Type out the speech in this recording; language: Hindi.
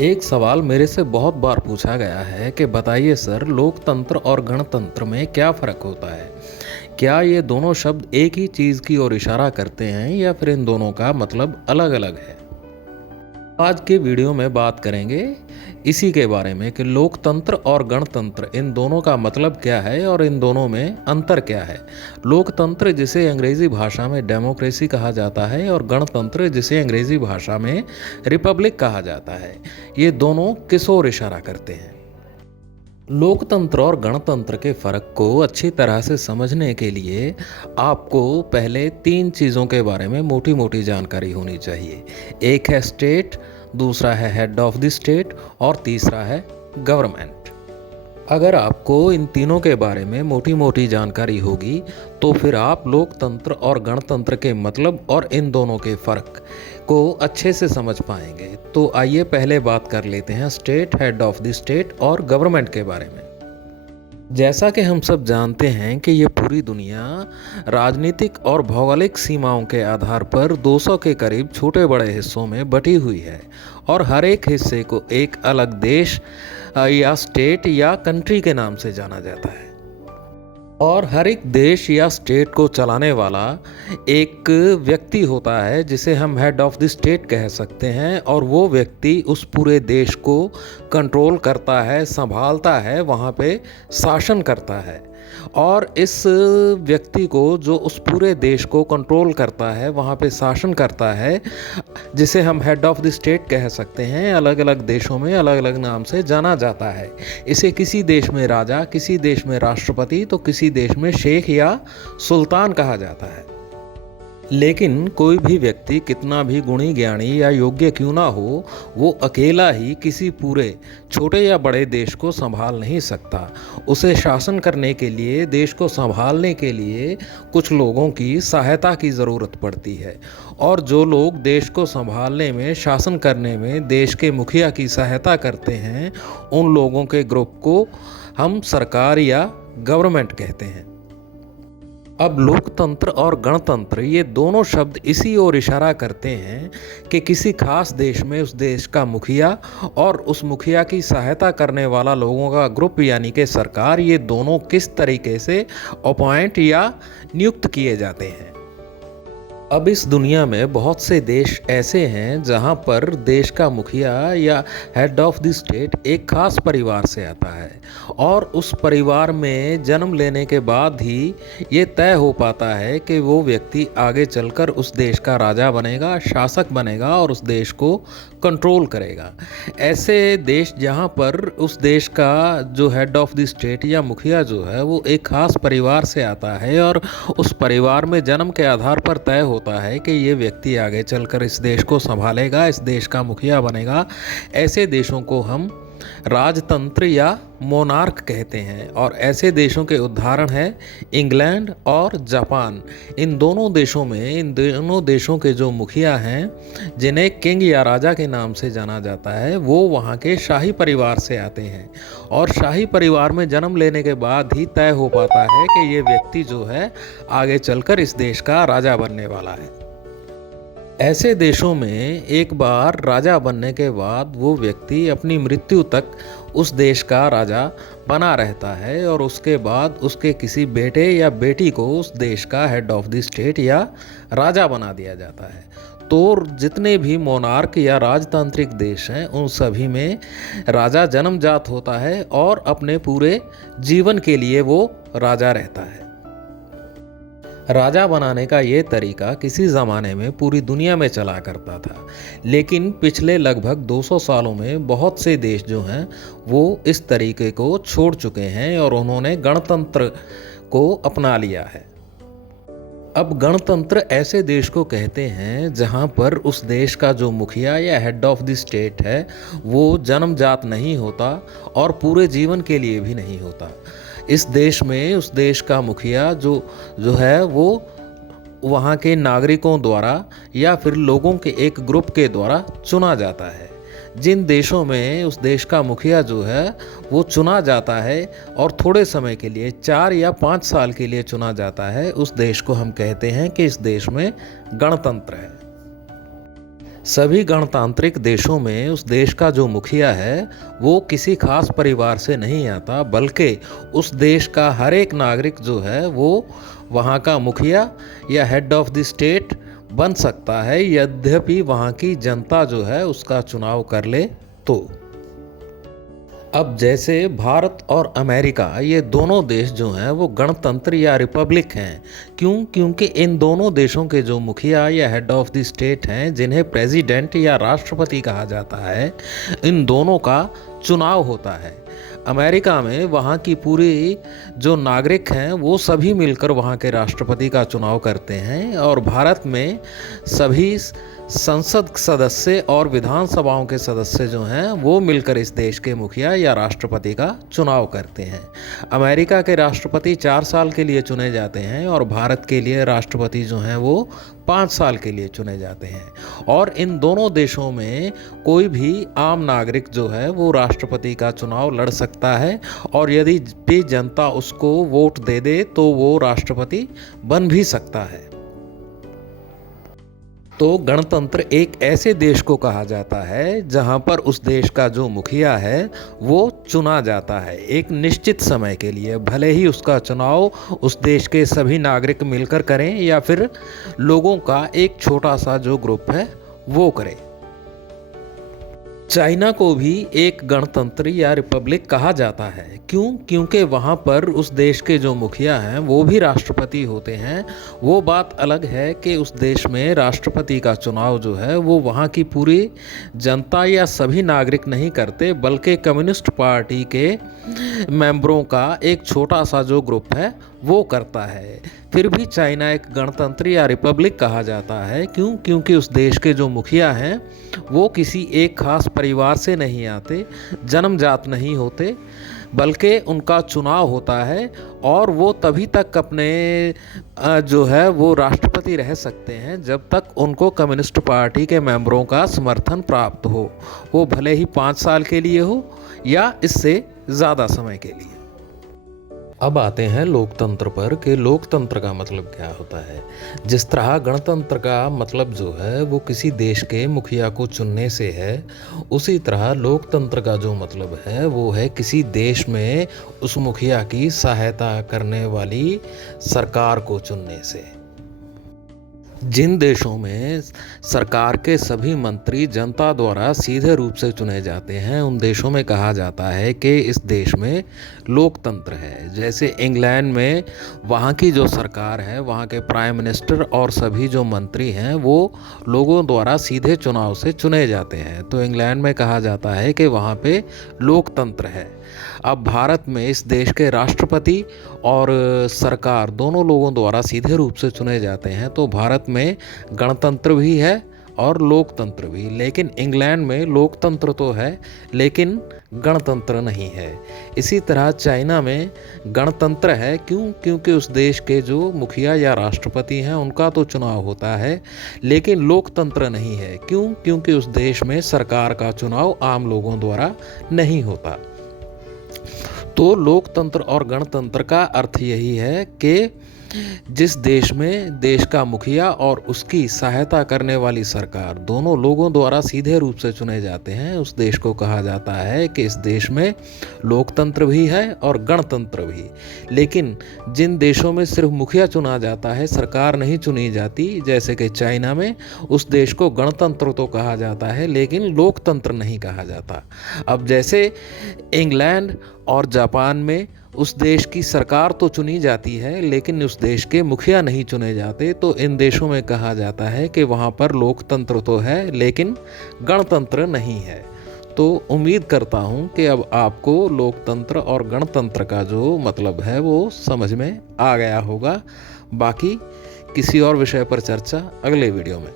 एक सवाल मेरे से बहुत बार पूछा गया है कि बताइए सर, लोकतंत्र और गणतंत्र में क्या फ़र्क होता है? क्या ये दोनों शब्द एक ही चीज़ की ओर इशारा करते हैं या फिर इन दोनों का मतलब अलग-अलग है? आज के वीडियो में बात करेंगे इसी के बारे में कि लोकतंत्र और गणतंत्र इन दोनों का मतलब क्या है और इन दोनों में अंतर क्या है। लोकतंत्र जिसे अंग्रेज़ी भाषा में डेमोक्रेसी कहा जाता है और गणतंत्र जिसे अंग्रेज़ी भाषा में रिपब्लिक कहा जाता है। ये दोनों किस ओर इशारा करते हैं? लोकतंत्र और गणतंत्र के फ़र्क को अच्छी तरह से समझने के लिए आपको पहले तीन चीज़ों के बारे में मोटी मोटी जानकारी होनी चाहिए। एक है स्टेट, दूसरा है हेड ऑफ द स्टेट और तीसरा है गवर्नमेंट। अगर आपको इन तीनों के बारे में मोटी मोटी जानकारी होगी तो फिर आप लोकतंत्र और गणतंत्र के मतलब और इन दोनों के फ़र्क को अच्छे से समझ पाएंगे। तो आइए पहले बात कर लेते हैं state, head of the state और गवर्नमेंट के बारे में। जैसा कि हम सब जानते हैं कि ये पूरी दुनिया राजनीतिक और भौगोलिक सीमाओं के आधार पर 200 के करीब छोटे बड़े हिस्सों में बटी हुई है और हर एक हिस्से को एक अलग देश या स्टेट या कंट्री के नाम से जाना जाता है। और हर एक देश या स्टेट को चलाने वाला एक व्यक्ति होता है जिसे हम हेड ऑफ द स्टेट कह सकते हैं, और वो व्यक्ति उस पूरे देश को कंट्रोल करता है, संभालता है, वहाँ पे शासन करता है। और इस व्यक्ति को जो उस पूरे देश को कंट्रोल करता है, वहाँ पे शासन करता है, जिसे हम हेड ऑफ द स्टेट कह सकते हैं, अलग अलग देशों में अलग अलग नाम से जाना जाता है। इसे किसी देश में राजा, किसी देश में राष्ट्रपति तो किसी देश में शेख या सुल्तान कहा जाता है। लेकिन कोई भी व्यक्ति कितना भी गुणी ज्ञानी या योग्य क्यों ना हो, वो अकेला ही किसी पूरे छोटे या बड़े देश को संभाल नहीं सकता। उसे शासन करने के लिए, देश को संभालने के लिए कुछ लोगों की सहायता की ज़रूरत पड़ती है, और जो लोग देश को संभालने में, शासन करने में देश के मुखिया की सहायता करते हैं, उन लोगों के ग्रुप को हम सरकार या गवर्नमेंट कहते हैं। अब लोकतंत्र और गणतंत्र ये दोनों शब्द इसी ओर इशारा करते हैं कि किसी खास देश में उस देश का मुखिया और उस मुखिया की सहायता करने वाला लोगों का ग्रुप यानी कि सरकार, ये दोनों किस तरीके से अपॉइंट या नियुक्त किए जाते हैं। अब इस दुनिया में बहुत से देश ऐसे हैं जहां पर देश का मुखिया या हेड ऑफ द स्टेट एक खास परिवार से आता है, और उस परिवार में जन्म लेने के बाद ही ये तय हो पाता है कि वो व्यक्ति आगे चलकर उस देश का राजा बनेगा, शासक बनेगा और उस देश को कंट्रोल करेगा। ऐसे देश जहां पर उस देश का जो हेड ऑफ द स्टेट या मुखिया जो है वो एक खास परिवार से आता है, और उस परिवार में जन्म के आधार पर तय होता है कि ये व्यक्ति आगे चलकर इस देश को संभालेगा, इस देश का मुखिया बनेगा। ऐसे देशों को हम राजतंत्र या मोनार्क कहते हैं, और ऐसे देशों के उदाहरण हैं इंग्लैंड और जापान। इन दोनों देशों के जो मुखिया हैं, जिन्हें किंग या राजा के नाम से जाना जाता है, वो वहाँ के शाही परिवार से आते हैं, और शाही परिवार में जन्म लेने के बाद ही तय हो पाता है कि ये व्यक्ति जो है आगे चलकर इस देश का राजा बनने वाला है। ऐसे देशों में एक बार राजा बनने के बाद वो व्यक्ति अपनी मृत्यु तक उस देश का राजा बना रहता है, और उसके बाद उसके किसी बेटे या बेटी को उस देश का हेड ऑफ द स्टेट या राजा बना दिया जाता है। तो जितने भी मोनार्क या राजतांत्रिक देश हैं, उन सभी में राजा जन्मजात होता है और अपने पूरे जीवन के लिए वो राजा रहता है। राजा बनाने का ये तरीका किसी ज़माने में पूरी दुनिया में चला करता था, लेकिन पिछले लगभग 200 सालों में बहुत से देश जो हैं वो इस तरीके को छोड़ चुके हैं और उन्होंने गणतंत्र को अपना लिया है। अब गणतंत्र ऐसे देश को कहते हैं जहां पर उस देश का जो मुखिया या हेड ऑफ द स्टेट है वो जन्मजात नहीं होता और पूरे जीवन के लिए भी नहीं होता। इस देश में उस देश का मुखिया जो है वो वहाँ के नागरिकों द्वारा या फिर लोगों के एक ग्रुप के द्वारा चुना जाता है। जिन देशों में उस देश का मुखिया जो है वो चुना जाता है और थोड़े समय के लिए 4 या 5 साल के लिए चुना जाता है, उस देश को हम कहते हैं कि इस देश में गणतंत्र है। सभी गणतांत्रिक देशों में उस देश का जो मुखिया है वो किसी खास परिवार से नहीं आता, बल्कि उस देश का हर एक नागरिक जो है वो वहाँ का मुखिया या हेड ऑफ द स्टेट बन सकता है, यद्यपि वहाँ की जनता जो है उसका चुनाव कर ले तो। अब जैसे भारत और अमेरिका, ये दोनों देश जो हैं वो गणतंत्र या रिपब्लिक हैं। क्योंकि इन दोनों देशों के जो मुखिया या हेड ऑफ द स्टेट हैं, जिन्हें प्रेसिडेंट या राष्ट्रपति कहा जाता है, इन दोनों का चुनाव होता है। अमेरिका में वहाँ की पूरी जो नागरिक हैं वो सभी मिलकर वहाँ के राष्ट्रपति का चुनाव करते हैं, और भारत में सभी संसद सदस्य और विधानसभाओं के सदस्य जो हैं वो मिलकर इस देश के मुखिया या राष्ट्रपति का चुनाव करते हैं। अमेरिका के राष्ट्रपति 4 साल के लिए चुने जाते हैं और भारत के लिए राष्ट्रपति जो हैं वो 5 साल के लिए चुने जाते हैं। और इन दोनों देशों में कोई भी आम नागरिक जो है वो राष्ट्रपति का चुनाव लड़ सकता है, और यदि भी जनता उसको वोट दे दे तो वो राष्ट्रपति बन भी सकता है। तो गणतंत्र एक ऐसे देश को कहा जाता है जहां पर उस देश का जो मुखिया है वो चुना जाता है एक निश्चित समय के लिए, भले ही उसका चुनाव उस देश के सभी नागरिक मिलकर करें या फिर लोगों का एक छोटा सा जो ग्रुप है वो करे। चाइना को भी एक गणतंत्र या रिपब्लिक कहा जाता है। क्योंकि वहाँ पर उस देश के जो मुखिया हैं वो भी राष्ट्रपति होते हैं। वो बात अलग है कि उस देश में राष्ट्रपति का चुनाव जो है वो वहाँ की पूरी जनता या सभी नागरिक नहीं करते, बल्कि कम्युनिस्ट पार्टी के मेंबरों का एक छोटा सा जो ग्रुप है वो करता है। फिर भी चाइना एक गणतंत्र या रिपब्लिक कहा जाता है क्योंकि उस देश के जो मुखिया हैं वो किसी एक खास परिवार से नहीं आते, जन्मजात नहीं होते, बल्कि उनका चुनाव होता है और वो तभी तक अपने जो है वो राष्ट्रपति रह सकते हैं जब तक उनको कम्युनिस्ट पार्टी के मेंबरों का समर्थन प्राप्त हो, वो भले ही 5 साल के लिए हो या इससे ज़्यादा समय के लिए। अब आते हैं लोकतंत्र पर कि लोकतंत्र का मतलब क्या होता है। जिस तरह गणतंत्र का मतलब जो है वो किसी देश के मुखिया को चुनने से है, उसी तरह लोकतंत्र का जो मतलब है वो है किसी देश में उस मुखिया की सहायता करने वाली सरकार को चुनने से। जिन देशों में सरकार के सभी मंत्री जनता द्वारा सीधे रूप से चुने जाते हैं, उन देशों में कहा जाता है कि इस देश में लोकतंत्र है। जैसे इंग्लैंड में वहाँ की जो सरकार है, वहाँ के प्राइम मिनिस्टर और सभी जो मंत्री हैं वो लोगों द्वारा सीधे चुनाव से चुने जाते हैं, तो इंग्लैंड में कहा जाता है कि वहाँ पे लोकतंत्र है। अब भारत में इस देश के राष्ट्रपति और सरकार दोनों लोगों द्वारा सीधे रूप से चुने जाते हैं, तो भारत में गणतंत्र भी है और लोकतंत्र भी। लेकिन इंग्लैंड में लोकतंत्र तो है लेकिन गणतंत्र नहीं है। इसी तरह चाइना में गणतंत्र है क्योंकि उस देश के जो मुखिया या राष्ट्रपति हैं उनका तो चुनाव होता है, लेकिन लोकतंत्र नहीं है। क्योंकि उस देश में सरकार का चुनाव आम लोगों द्वारा नहीं होता। तो लोकतंत्र और गणतंत्र का अर्थ यही है कि जिस देश में देश का मुखिया और उसकी सहायता करने वाली सरकार दोनों लोगों द्वारा सीधे रूप से चुने जाते हैं, उस देश को कहा जाता है कि इस देश में लोकतंत्र भी है और गणतंत्र भी। लेकिन जिन देशों में सिर्फ मुखिया चुना जाता है, सरकार नहीं चुनी जाती, जैसे कि चाइना में, उस देश को गणतंत्र तो कहा जाता है लेकिन लोकतंत्र नहीं कहा जाता। अब जैसे इंग्लैंड और जापान में उस देश की सरकार तो चुनी जाती है लेकिन उस देश के मुखिया नहीं चुने जाते, तो इन देशों में कहा जाता है कि वहाँ पर लोकतंत्र तो है लेकिन गणतंत्र नहीं है। तो उम्मीद करता हूँ कि अब आपको लोकतंत्र और गणतंत्र का जो मतलब है वो समझ में आ गया होगा। बाकी किसी और विषय पर चर्चा अगले वीडियो में।